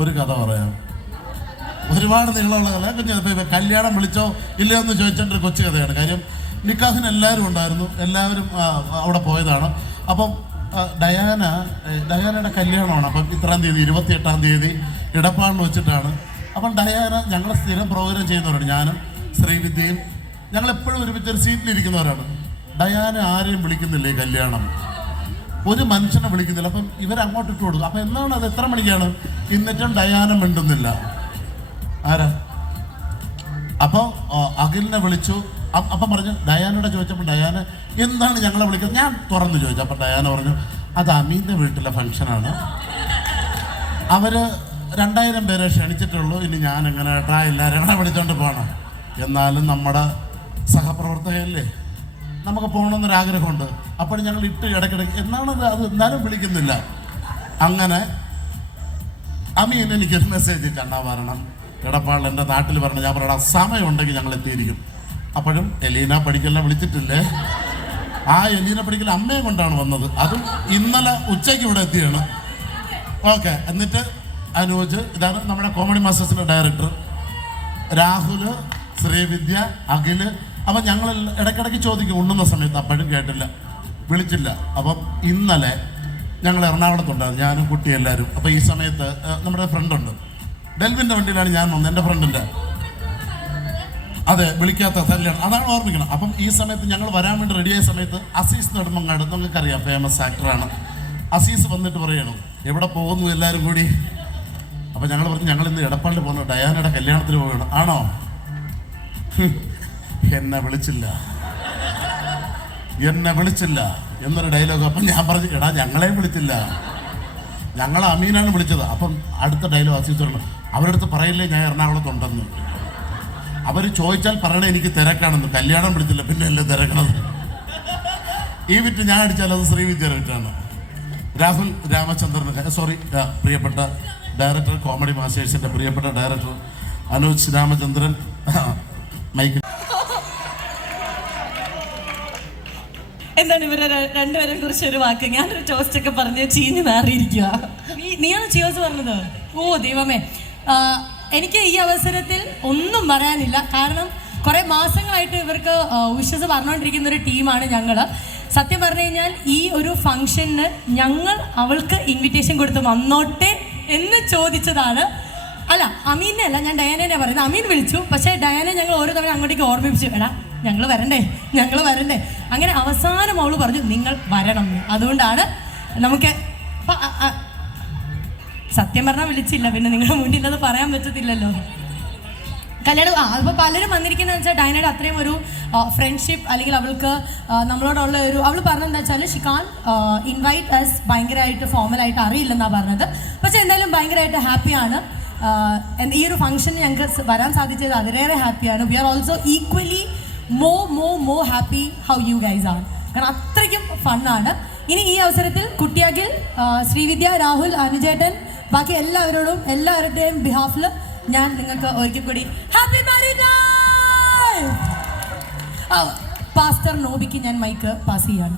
ഒരു കഥ പറയാം. ഒരുപാട് നീളമുള്ള കഥ. ഇപ്പൊ കല്യാണം വിളിച്ചോ ഇല്ലയോ എന്ന് ചോദിച്ചിട്ടൊരു കൊച്ചു കഥയാണ്. കാര്യം നിക്കാഹിന് എല്ലാവരും ഉണ്ടായിരുന്നു. എല്ലാവരും അവിടെ പോയതാണ്. അപ്പം ഡയാന ഡയാനയുടെ കല്യാണമാണ്. അപ്പം ഇത്രാം തീയതി ഇരുപത്തി എട്ടാം തീയതി ഇടപ്പാളിൽ വെച്ചിട്ടാണ്. അപ്പം ഡയാന ഞങ്ങൾ സ്ഥിരം പ്രോഗ്രാം ചെയ്യുന്നവരാണ്. ഞാനും ശ്രീവിദ്യയും. ഞങ്ങൾ എപ്പോഴും ഒരുമിച്ച് ഒരു സീറ്റിലിരിക്കുന്നവരാണ് ഡയാന ആരെയും വിളിക്കുന്നില്ലേ കല്യാണം. ഒരു മനുഷ്യനെ വിളിക്കുന്നില്ല. അപ്പം ഇവരങ്ങോട്ട് ഇട്ട് കൊടുക്കും. അപ്പം എന്നാണ് അത് എത്ര മണിക്കാണ്? എന്നിട്ടും ഡയാനം മിണ്ടുന്നില്ല. ആരാ? അപ്പോൾ അഖിലിനെ വിളിച്ചു. അപ്പം പറഞ്ഞു ഡയാനോട് ചോദിച്ചപ്പോൾ ഡയാന എന്താണ് ഞങ്ങളെ വിളിക്കുന്നത്? ഞാൻ തുറന്ന് ചോദിച്ചു. അപ്പം ഡയാന പറഞ്ഞു അത് അമീന്റെ വീട്ടിലെ ഫംഗ്ഷനാണ്. അവർ രണ്ടായിരം പേരെ ക്ഷണിച്ചിട്ടുള്ളൂ. ഇനി ഞാൻ എങ്ങനെ ഏട്ടാ എല്ലാവരും കൂടെ വിളിച്ചോണ്ട് പോകണം എന്നാലും നമ്മുടെ സഹപ്രവർത്തകയല്ലേ? നമുക്ക് പോകണമെന്നൊരാഗ്രഹമുണ്ട്. അപ്പോൾ ഞങ്ങൾ ഇട്ട് ഇടയ്ക്കിടയ്ക്ക് എന്നാണ് അത് എന്നാലും വിളിക്കുന്നില്ല. അങ്ങനെ അമീൻ എനിക്കൊരു മെസ്സേജ് കണ്ടാ വരണം. ഇടപ്പാളിൽ എന്റെ നാട്ടിൽ പറഞ്ഞു ഞാൻ പറയണം സമയം ഉണ്ടെങ്കിൽ ഞങ്ങൾ എത്തിയിരിക്കും. അപ്പോഴും എലീന പഠിക്കലിനെ വിളിച്ചിട്ടില്ലേ? ആ എലീന പഠിക്കൽ അമ്മയെ കൊണ്ടാണ് വന്നത്. അതും ഇന്നലെ ഉച്ചയ്ക്ക് ഇവിടെ എത്തിയാണ്. ഓക്കെ എന്നിട്ട് അനൂജ് ഇതാണ് നമ്മുടെ കോമഡി മാസ്റ്റേഴ്സിന്റെ ഡയറക്ടർ രാഹുൽ ശ്രീവിദ്യ അഖിൽ അപ്പം ഞങ്ങൾ ഇടയ്ക്കിടയ്ക്ക് ചോദിക്കും ഉണ്ണുന്ന സമയത്ത് അപ്പോഴും കേട്ടില്ല വിളിച്ചില്ല. അപ്പം ഇന്നലെ ഞങ്ങൾ എറണാകുളത്തുണ്ടായിരുന്നു ഞാനും കുട്ടി എല്ലാവരും. അപ്പോൾ ഈ സമയത്ത് നമ്മുടെ ഫ്രണ്ടുണ്ട് ഡെൽവിന്റെ വണ്ടിയിലാണ് ഞാൻ വന്നത് എന്റെ ഫ്രണ്ടിന്റെ അതെ വിളിക്കാത്ത തല്ലാണ് അതാണ് ഓർമ്മിക്കണം. അപ്പം ഈ സമയത്ത് ഞങ്ങൾ വരാൻ വേണ്ടി റെഡിയായ സമയത്ത് അസീസ് നെടുമങ്ങാട് നിങ്ങൾക്കറിയാം ഫേമസ് ആക്ടറാണ് അസീസ് വന്നിട്ട് പറയണം എവിടെ പോകുന്നു എല്ലാവരും കൂടി? അപ്പം ഞങ്ങൾ പറഞ്ഞു ഞങ്ങൾ ഇന്ന് എടപ്പാളിൽ പോകുന്നു ഡയാനയുടെ കല്യാണത്തിന് പോവുകയാണ്. ആണോ? എന്നെ വിളിച്ചില്ല. എന്നെ വിളിച്ചില്ല എന്നൊരു ഡയലോഗ് അപ്പം ഞാൻ പറഞ്ഞു എടാ ഞങ്ങളെയും വിളിച്ചില്ല. ഞങ്ങൾ അമീനാണ് വിളിച്ചത്. അപ്പം അടുത്ത ഡയലോഗ് അസീസുണ്ട് അവരടുത്ത് പറയില്ലേ ഞാൻ എറണാകുളത്തുണ്ടെന്ന് അവർ ചോദിച്ചാൽ പറയണേ എനിക്ക് തിരക്കാണെന്ന്. കല്യാണം വിളിച്ചില്ല പിന്നെ അല്ലേ തിരക്കണത്? ഈ വിറ്റ് ഞാൻ അടിച്ചാൽ അത് ശ്രീവിദ്യ വിറ്റാണ് രാഹുൽ രാമചന്ദ്രൻ സോറി പ്രിയപ്പെട്ട ഡയറക്ടർ കോമഡി മാസ്റ്റേഴ്സിന്റെ പ്രിയപ്പെട്ട ഡയറക്ടർ അനൂജ് രാമചന്ദ്രൻ മൈക്ക് എന്താണ് ഇവരെ രണ്ടുപേരെ കുറിച്ച് ഒരു വാക്ക്? ഞാനൊരു ടോസ്റ്റ് ഒക്കെ പറഞ്ഞ് ചീഞ്ഞ് മാറിയിരിക്കുക നീയാണ് ചിയോസ് പറഞ്ഞത്? ഓ ദൈവമേ. എനിക്ക് ഈ അവസരത്തിൽ ഒന്നും പറയാനില്ല. കാരണം കുറെ മാസങ്ങളായിട്ട് ഇവർക്ക് വിശ്വസ് പറഞ്ഞുകൊണ്ടിരിക്കുന്ന ഒരു ടീമാണ് ഞങ്ങൾ സത്യം പറഞ്ഞു കഴിഞ്ഞാൽ ഈ ഒരു ഫംഗ്ഷന് ഞങ്ങൾ അവൾക്ക് ഇൻവിറ്റേഷൻ കൊടുത്ത് വന്നോട്ടെ എന്ന് ചോദിച്ചതാണ്. അല്ല അമീനെ അല്ല ഞാൻ ഡയാനെ പറയുന്നത്. അമീൻ വിളിച്ചു. പക്ഷേ ഡയാനെ ഞങ്ങൾ ഓരോ തവണ അങ്ങോട്ടേക്ക് ഓർമ്മിപ്പിച്ചു. എടാ ഞങ്ങൾ വരണ്ടേ? ഞങ്ങൾ വരണ്ടേ? അങ്ങനെ അവസാനം അവൾ പറഞ്ഞു നിങ്ങൾ വരണം. അതുകൊണ്ടാണ് നമുക്ക് സത്യം പറഞ്ഞാൽ വിളിച്ചില്ല. പിന്നെ നിങ്ങളുടെ മുന്നിൽ അത് പറയാൻ പറ്റത്തില്ലല്ലോ. കല്യാണം അപ്പോൾ പലരും വന്നിരിക്കുന്നത് വെച്ചാൽ ഡൈനയുടെ അത്രയും ഒരു ഫ്രണ്ട്ഷിപ്പ് അല്ലെങ്കിൽ അവൾക്ക് നമ്മളോടുള്ള ഒരു അവൾ പറഞ്ഞെന്താ വെച്ചാൽ ഷിക്കാൻ ഇൻവൈറ്റ് അസ് ഭയങ്കരമായിട്ട് ഫോമലായിട്ട് അറിയില്ലെന്നാണ് പറഞ്ഞത്. പക്ഷെ എന്തായാലും ഭയങ്കരമായിട്ട് ഹാപ്പിയാണ് ഈ ഒരു ഫംഗ്ഷന് ഞങ്ങൾക്ക് വരാൻ സാധിച്ചത് അതിലേറെ ഹാപ്പിയാണ് വി ആർ ഓൾസോ ഈക്വലി മോ മോ മോ ഹാപ്പി ഹൗ യു ഗൈസ് ആണ് കാരണം അത്രയ്ക്കും ഫണ്ണാണ്. ഇനി ഈ അവസരത്തിൽ കുട്ടിയാകിൽ ശ്രീവിദ്യ രാഹുൽ അനുജേട്ടൻ ബാക്കി എല്ലാവരോടും എല്ലാവരുടെയും ബിഹാഫിൽ ഞാൻ നിങ്ങൾക്ക് ഒരിക്കൽ കൂടി ഹാപ്പി പാസ്റ്റർ നോബിക്ക് ഞാൻ മൈക്ക് പാസ് ചെയ്യാണ്.